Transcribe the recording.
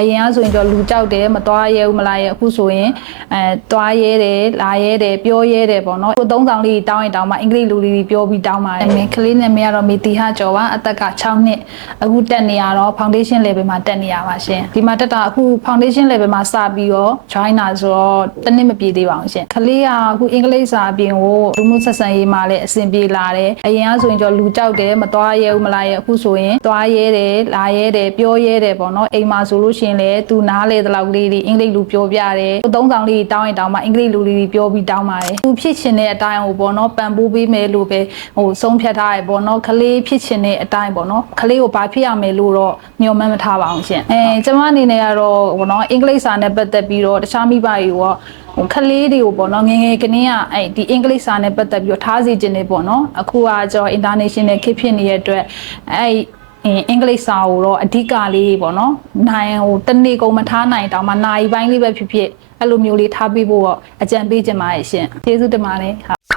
အရင်ကဆိုရင်တော့လူကြောက်တယ်မသွားရဲဘူးမလာရဲအခုဆိုရင်အဲသွားရဲတယ်လာရဲတယ်ပြောရဲတယ်ပေါ့နော်ကိုသုံးဆောင်လေးတောင်းရင်တောင်းမှအင်္ဂလိပ်လူလေးပြောပြီးတောင်းပါတယ်မင်းကလေးနာမည်ကတော့မေတီဟာကျော်ပါအသက်က6နှစ်အခုတက်နေရတော့ foundation level မှာတက်နေရပါရှင်ဒီမှာတက်တာအခု foundation level မှာစပြီးတော့ join တာဆိုတော့တစ်နှစ်မပြည့်သေးပါဘူးရှင်ကလေးကအခုအင်္ဂလိပ်စာအပြင်ကိုလူမှုဆက်ဆံရေးမှာလည်းအဆင်ပြေလာတယ်အရင်ကဆိုရင်တော့လူကြောက်တယ်မသွားရဲဘူးမလာရဲအခုဆိုရင်သွားရဲတယ်လာရဲတယ်ပြောရဲတယ်ပေါ့နော်အိမ်မှာဆိုလို့ရှိရင်လည်းသူနားလေတဲ့လောက်ကလေးတွေအင်္ဂလိပ်လူပြောပြတယ်ကိုသုံးဆောင်လေးတောင်းရင်တောင်းမှအင်္ဂလိပ်လူလေးတွေပြောပြီးတောင်းပါတယ်သူဖြစ်ချင်တဲ့အတိုင်းဟိုပေါ့နော်ပံပိုးပေးမယ်လို့ပဲဟိုဆုံးဖြတ်ထားရပေါ့နော်ကလေးဖြစ်ချင်တဲ့အတိုင်းပေါ့နော်ကလေးကိုဘာဖြစ်ရမယ်လို့တော့မျှော်မှန်းမထားပါအောင်ရှင်အဲကျမအနေနဲ့ကတော့ဟိုနော်အင်္ဂလိပ်စာနဲ့ပတ်သက်ပြီးတော့တခြားမိဘတွေကဟိုကလေးတွေကိုပေါ့နော်ငယ်ငယ်ကလေးကအဲ့ဒီအင်္ဂလိပ်စာနဲ့ပတ်သက်ပြီးတော့ထားစီခြင်းနေပေါ့နော်အခုကကျွန်တော် international ခေတ်ဖြစ်နေတဲ့အတွက်အဲ့ အင်းအင်္ဂလိပ်စာကိုတော့အဓိကလေးပေါ့နော်နိုင်ဟိုတနေ့ကုန်မထားနိုင်တောင်မှနိုင်ပိုင်းလေးပဲဖြစ်ဖြစ်အဲ့လိုမျိုးလေးထားပေးဖို့တော့အကြံပေးချင်ပါတယ်ရှင်ကျေးဇူးတင်ပါတယ်ဟာ